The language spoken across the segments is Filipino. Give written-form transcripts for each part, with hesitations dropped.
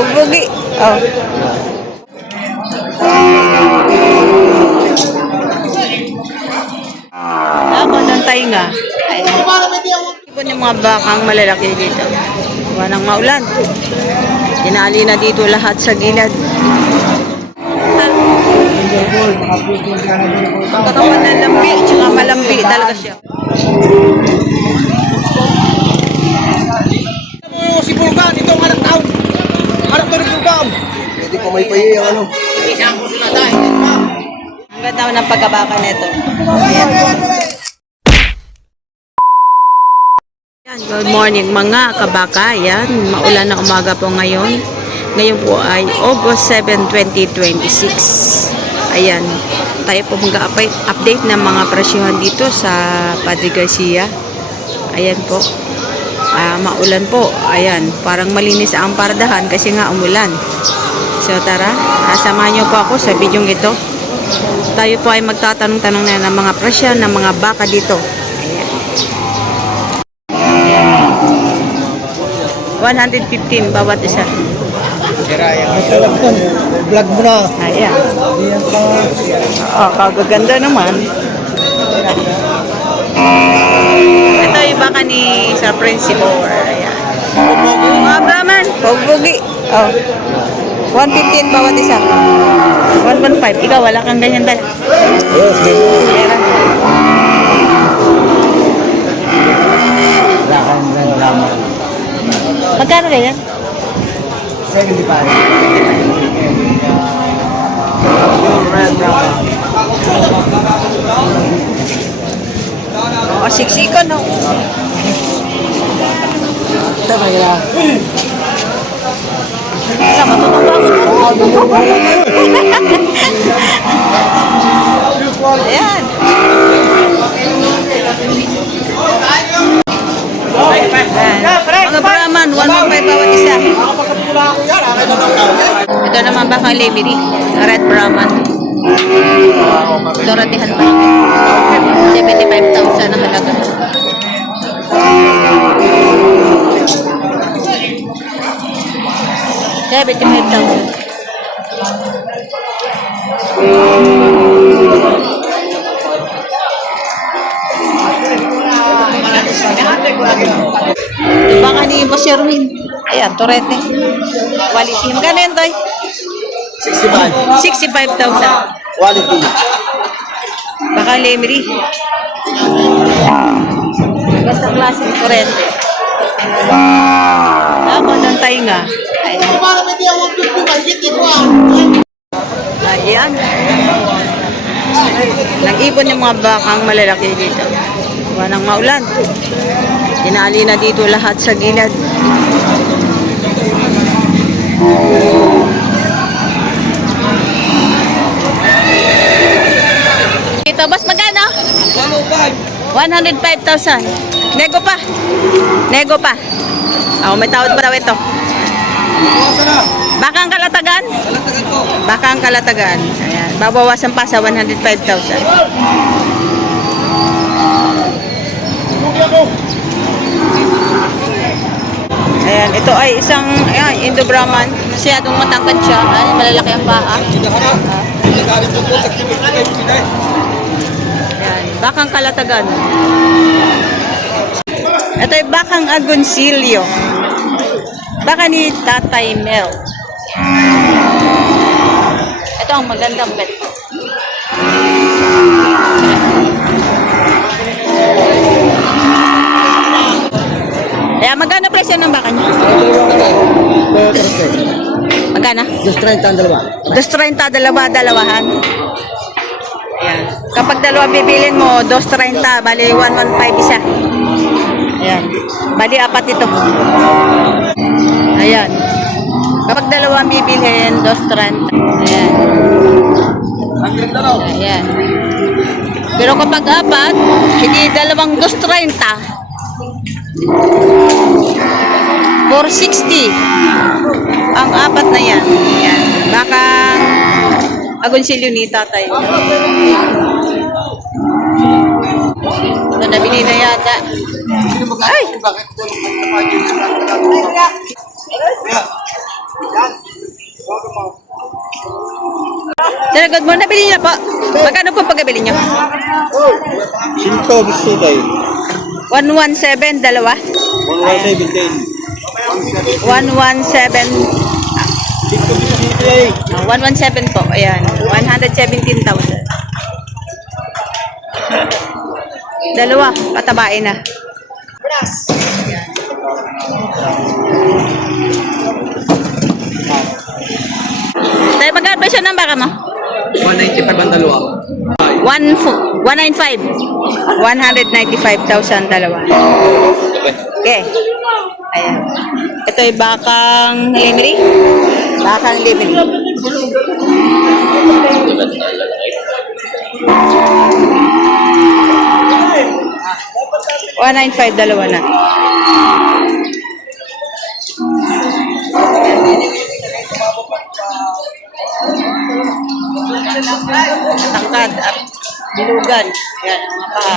Pagbugi. Oh. Dapat ng tainga. Ipon yung mga bakang malalaki dito. Walang maulan. Tinali na dito lahat sa gilid. Katawan ng lambi, tsaka malambi talaga siya. Si Bulgan, ito ang anak taon. Anak to ni Bulgan. Hindi ko may payi ang ano. Ang ganda ng pagkabaka nito. Ayan. Good morning mga kabaka. Yan, maulan na umaga po ngayon. Ngayon po ay August 7, 2026. Ayan, tayo po mag-update ng mga presyohan dito sa Padre Garcia. Ayan po. Maulan po. Ayan, parang malinis ang pardahan kasi nga umulan. So tara, samahan niyo po ako sa video ito. Tayo po ay magtatanong-tanong na ng mga presyo ng mga baka dito. Ayan. 115 bawat isa. Masarap to. Vlog mo na. Ayan. Kagaganda naman. Ito yung baka ni Sir Principal. Ayan. Mga Brahman, pagbugi. Oh. 115 bawat isa. 115. Ikaw, wala kang ganyan dala. Yes, Meron. wala kang drama. Magkano ganyan? 75. Siksiko, no? Ito ba yun? Wala, matutong Ayan. Mga Brahman, 115 bawat isa. Ito naman baka Lemery, Red Brahman. Doratihan pa lang. 75,000 ang halaga. Yeah, 75,000. Ito baka ni Boss Sherwin. Ayan, Torete. Quality. Magkano yan, Toy? 65. 65,000. Quality. Baka Lemery. Basta klase ng Torete. Dapat ng tainga. Ayan. Nag-ipon yung mga bakang malalaki dito. Walang maulan. Tinali na dito lahat sa gilid. Ito, boss, magkano? 105,000. Nego pa. Nego pa. May tawad pa daw ito. Bakang Kalatagan? Bakang Kalatagan. Ayan. Babawasan pa sa 105,000. Ayan, ito ay isang Indo Brahman. Masyadong matangkad siya. Ayan, malalaki ang paa. Ayan, Bakang Kalatagan. Ito ay Bakang Agoncillo. Baka ni Tatay Mel. Ito ang magandang pet. Kaya magkano presyo ng baka niya? Magkano? 230 ang dalawa. 230, dalawahan. Ayan. Kapag dalawa bibilin mo, 230, bali 115 isa. Ayan. Bali apat ito. Ayan. Kapag dalawa bibilhin, 230. Ayan. Ayan. Pero kapag apat, hindi dalawang 230. 460 ang apat na yan. Yan. Baka Agoncillo ni Tatay. Ito na binili yata. Ay! good morning. Nabili niyo na po. Magkano po pagkabili niyo? Sinto, gusto kayo. 117, dalawa. 117. 117. 117 po. Ayan. 117,000. Dalawa. Patabain na. Tayo magkano presyo ng baka mo? 195 ang dalawa. 195. 195,000 dalawa. Okay. Ayan. Ito ay bakang limeri. Bakang limeri. $195 dalawa na. Tangkad at bilugan. Yan ang mga paa.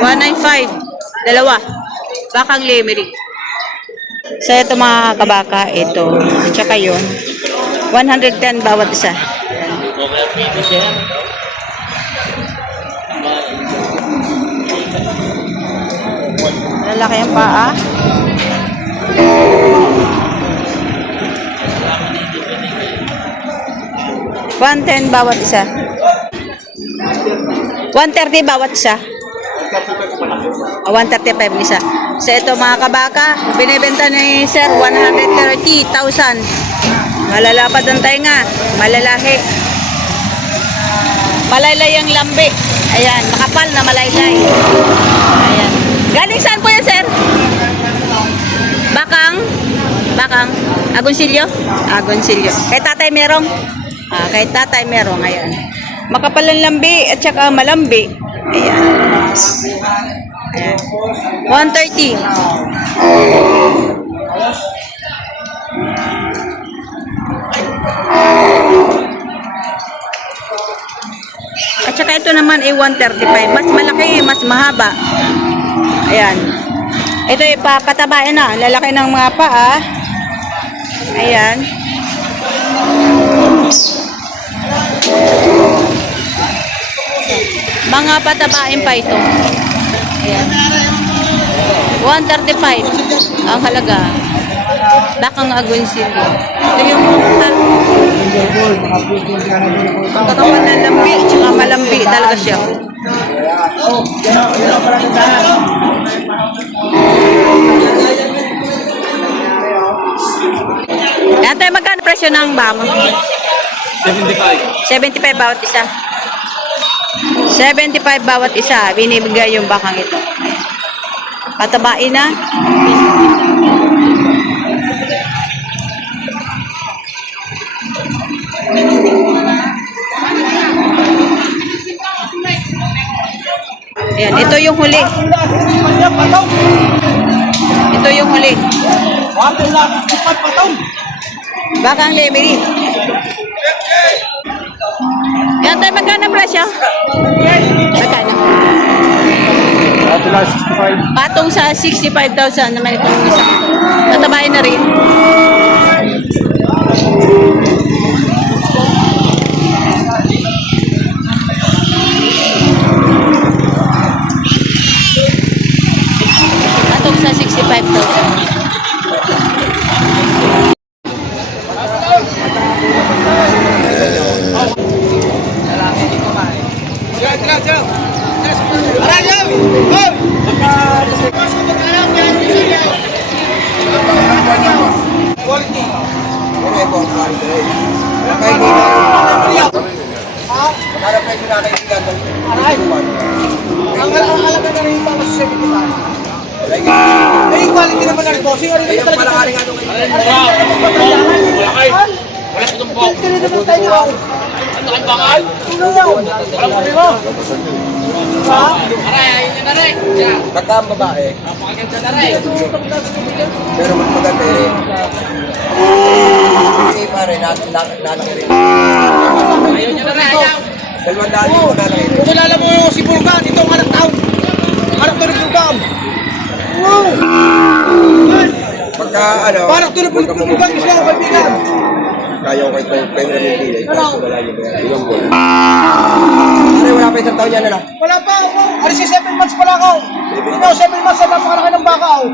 195 dalawa. Bakang lemeri. So ito mga kabaka, ito. At saka yun. 110 bawat isa. Lalaki ang paa. $110 bawat isa. 130 bawat isa. 135 isa. So ito mga kabaka, binibenta ni Sir 130,000. Malalapad ang tainga, malalahi. Malaylay ang lambi. Ayan, makapal na malaylay. Ayan. Galing saan po yan, Sir? Bakang Agoncillo? Agoncillo. Kay tatay merong? Kay tatay merong. Ayan. Makapal ang lambi at saka malambi. Ayan. Ayan. 130. At saka ito naman ay 135. Mas malaki, mas mahaba. Ayan. Ito ay papatabain na. Lalaki ng mga paa. Ayan. Mga patabain pa ito. Ayan. 135 ang halaga. Bakang Agoncillo. Ito yung ang katawan ng lambi, tsaka malambi talaga siya. Ate, magkano presyo ng bamo? 75. 75 bawat isa. 75 bawat isa. Binibigay yung bakang ito. Patabain na. Ayan, ito yung huli. Ito yung huli. Bakang lemeri. Yan tayo, magkano presyo? Magkano? Patong sa 65,000 naman itong isa. Tatabayin na rin. Patong sa 65,000. Ang alaga na rin yung mga susipitipan. Ay, quality naman na rin, bossing. Ay, yung palakaring ano ngayon. Wala ko tumpok. Hindi naman tayo. Ano ang bangal? Wala ko rin mo. Aray, ayun yun na rin. Pagka ang babae. Napakaganda na rin. Pero mas maganda rin. Hindi pa rin, natin rin. Ayun yun na rin, ayaw. 200 ko na lang ito. Kung kilala mo yung si Bulkan, ito ang anak taon. Anak to ng Bulkan. Wow! Yes! Pagka Sa ano? Parang tulog po yung tubig gusto ko kaibigan. Kaya ko kay Pedro Miguel. Wala yun. Ilang buwan. Ano, wala pa isang taon yan na. Wala pa ako. Alis 7 months pala ako. Ikaw 7 months na napakalaki ng baka ako.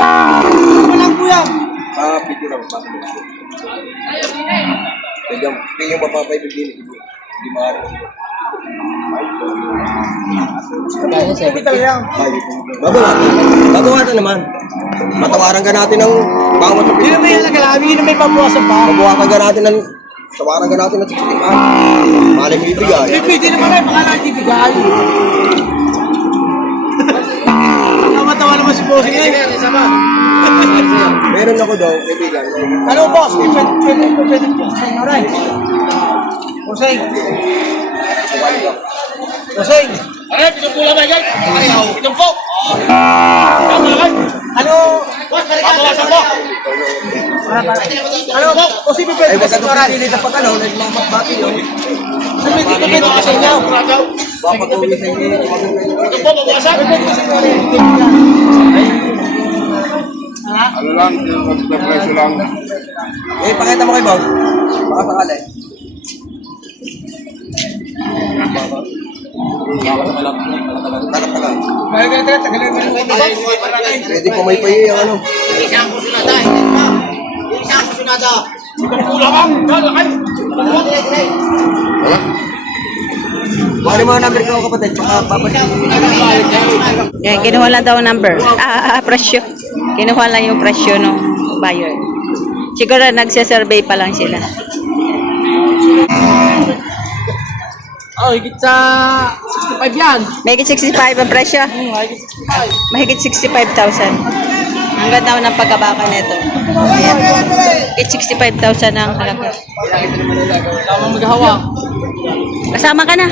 Ano lang po yan? Pito lang. Tingin mo pa pa ibigin. Hindi maaari. Babawasan naman. Matawaran ka natin ng bawat sa pito. Hindi naman yung hindi naman pabawasan pa. Babawasan ka natin ng tawaran ka natin ng 65. Maling ibigay. Hindi naman rin, baka natin ibigay. Matawa naman si Bossing eh. Meron ako daw, kaibigan. Ano boss? Pwede po sa inyo rin. Bossing. Bossing. Ano? Pinupula ba guys? Pinumpo. Ano? Pabawasan po. Ano? O si Pipet. Ay, basta ito pinili na pag ano, nagmamakbati yun. Sabi, dito pwede ka sa inyo. Baka tuwi sa inyo. Ito po, pabawasan. Ano lang, yung presyo lang. Eh, pakita mo kay Bob. Baka sakali. Pwede ko may payi ang ano. Isang kusunada. Isang kusunada. Bali mga number ko kapatid. Yan, kinuha lang daw ang number. Presyo. Kinuha lang yung presyo ng buyer. Siguro nagse-survey pa lang sila. Oh, higit sa 65 yan. Mahigit 65 ang presyo. Mahigit 65,000. Ang ganda ng pagkabaka nito. Ayan. Mahigit 65,000 ang halaga. Tama maghawa. Kasama ka na.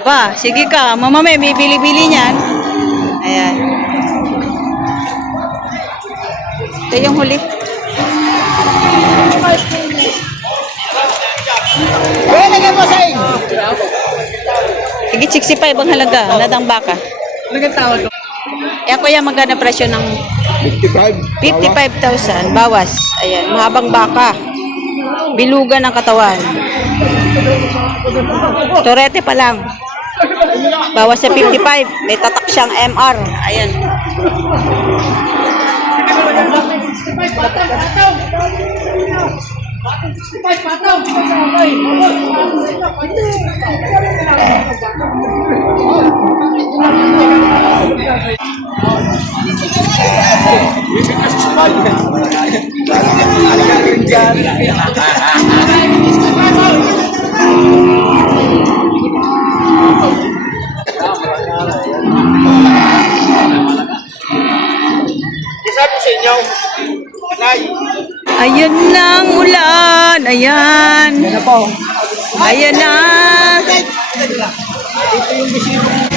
Aba, sige ka. Mamamay, may bili-bili niyan. Ayan. Ito yung huli. Higit 65 ang halaga. Nadang baka. Ano tawag ko? Kaya kuya, magkano presyo ng 55. 55,000 bawas. Ayan, mahabang baka. Bilugan ng katawan. Torete pa lang. Bawas sa 55. May tatak siyang MR. Ayan. Isa po sa inyo. Nay. Ayun na ang ulan. Ayan. Ano po? Ayan na.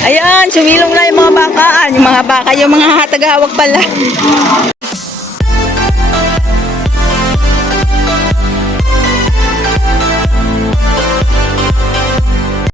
Ayan, sumilong na yung mga baka. Yung mga baka, yung mga tagahawak pala.